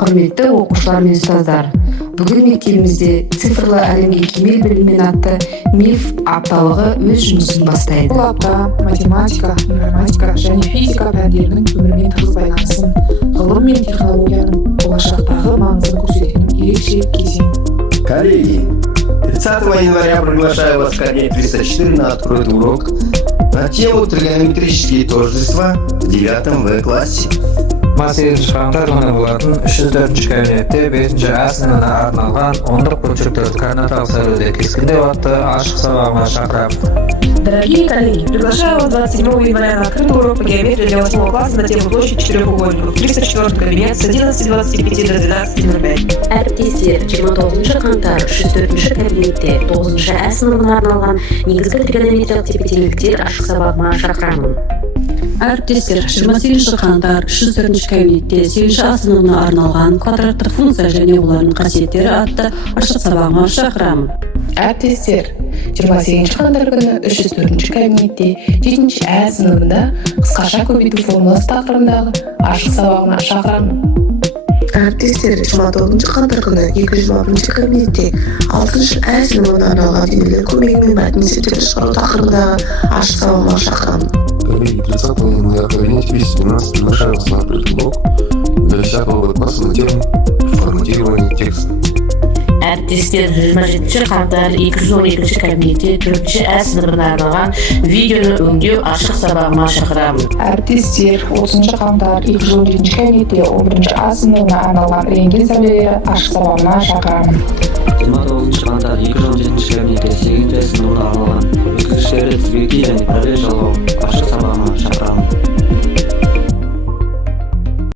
Құрметті оқушылар мен ұстаздар, бүгін мектебімізде цифрлы әлемге кемел біліммен атты миф апталығы өз жұмысын бастайды. Бұл апта математика, информатика және физика пәндерінің өмірмен тығыз байланысын, ғылым мен технологияның болашақтағы маңызын көрсететін ерекше кезең. Коллеги, 30 января приглашаю вас в кабинет 304 на открытый урок на тему тригонометрические тождества в 9 В классе. 18 қаңтар күні болатын 304 кабинетте 5 А сыныбына арналған ондық бөлшектер координаталық сәуледе кескіндеу атты ашық сабағына шақырамын. Дорогие коллеги, приглашаю вас 27 января на открытый урок по геометрии для 8 класса на тему площадь четырехугольников. 304 кабинет с 11:25 до 12:05. Әріптестер, 29 қаңтар 304 кабинетте 9 А сыныбына арналған негізгі тригонометриялық тепе-теңдіктер ашық сабағыма шақырамын. Әріптестер, 28 қаңтар 304 кабинетте 8 А сыныбына арналған квадраттық функция және олардың қасиеттері атты ашық сабағыма шақырамын. Әріптестер, 28 қаңтар күні 304 кабинетте 7 А сыныбында қысқаша көбейту формуласы тақырыбындағы ашық сабағына шақырамын. Әріптестер, 29 қаңтар күні 220 кабинетте 6 А сыныбына арналған денелер көмегімен мәтін есептерді шығару тақырыбындағы ашық сабағыма шақырамын. Коллеги, 30 января в кабинете 217 приглашаю вас на открытый урок для 10 класса на тему форматирования текста. Әріптестер, 27 қаңтар 212 кабинетте 4 А сыныбына арналған видеоны өңдеу ашық сабағыма шақырамын. Әріптестер, 30 қаңтар 211 кабинетте 11 А сыныбына арналған рентген сәулелері ашық сабағына шақырамын. 29 қаңтар 217 кабинетте 8 сыныбына арналған өткізгіштері тізбекті және параллель жалғау ашық сабағына шақырамын.